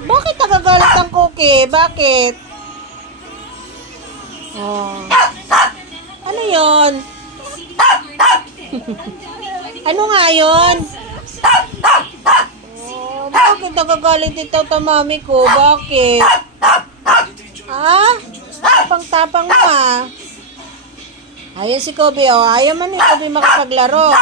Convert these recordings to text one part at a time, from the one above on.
Bakit nagagalit ang Cookie? Bakit? Oh. Ano yon? Ano nga yun? Oh, bakit nagagalit ito mami ko? Bakit? Ah? Tapang-tapang mo ah. Ayun si Kobe oh. Ayaw man ni Kobe makapaglaro.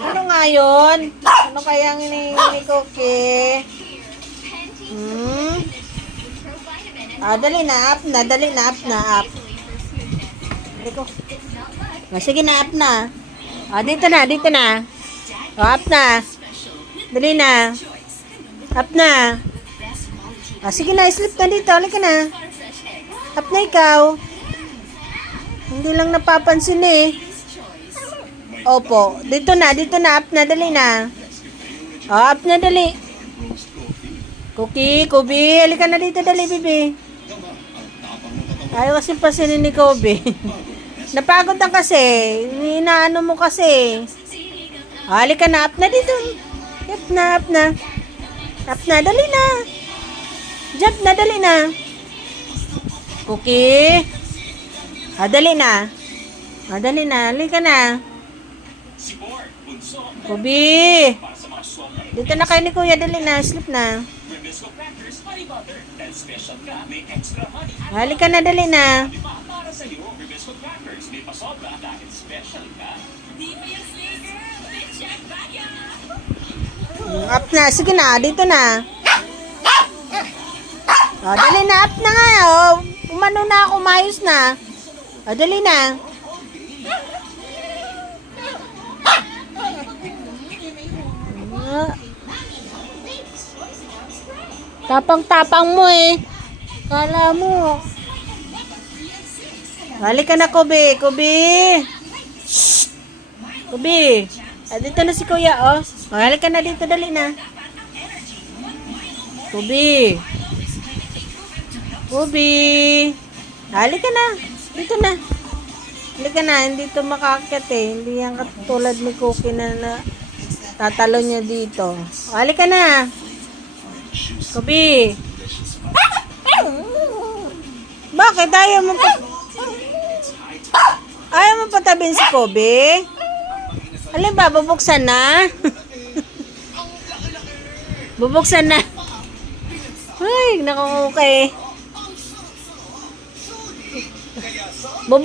Ano nga yun? Ano kayang ni Cookie? Dali na, up na. Dali na, up na, up. Dali ko. Sige na, up na. Dito na, dito na. Up na. Dali na. Up na. Sige na, sleep na dito. Halika na. Up na ikaw. Hindi lang napapansin eh. Opo. Dito na, up na. Dali na. Up na, dali. Cookie, Kobe. Halika na dito, dali, bibi. Ayaw kasi pasinin ni Kobe. Napagod na kasi. Inaano mo kasi. Halika na, up na dito. Up na, up na. Up na, dali na. Jump na, dali na. Cookie. Dali na. Dali na, halika na. Kobe. Dito na kayo ni Kuya, dali na. Sleep na. Halika na, dali na. Up na, sige na, dito na. Dali na, up na nga. Umano na ako, mayos na. Dali na. Tapang-tapang mo eh. Kala mo. Halika na, Kobe. Kobe. Shh. Kobe. Dito na si Kuya, oh. Halika na dito, dali na. Kobe. Kobe. Halika na. Dito na. Halika na. Hindi ito makakit eh. Hindi yan katulad ni Cookie na tatalo niya dito. Halika na. Kobe. Bakit? Ayaw mo patabin si Kobe? Alin ba? Bubuksan na? Bubuksan na. Ay, naku, okay. Bubuksan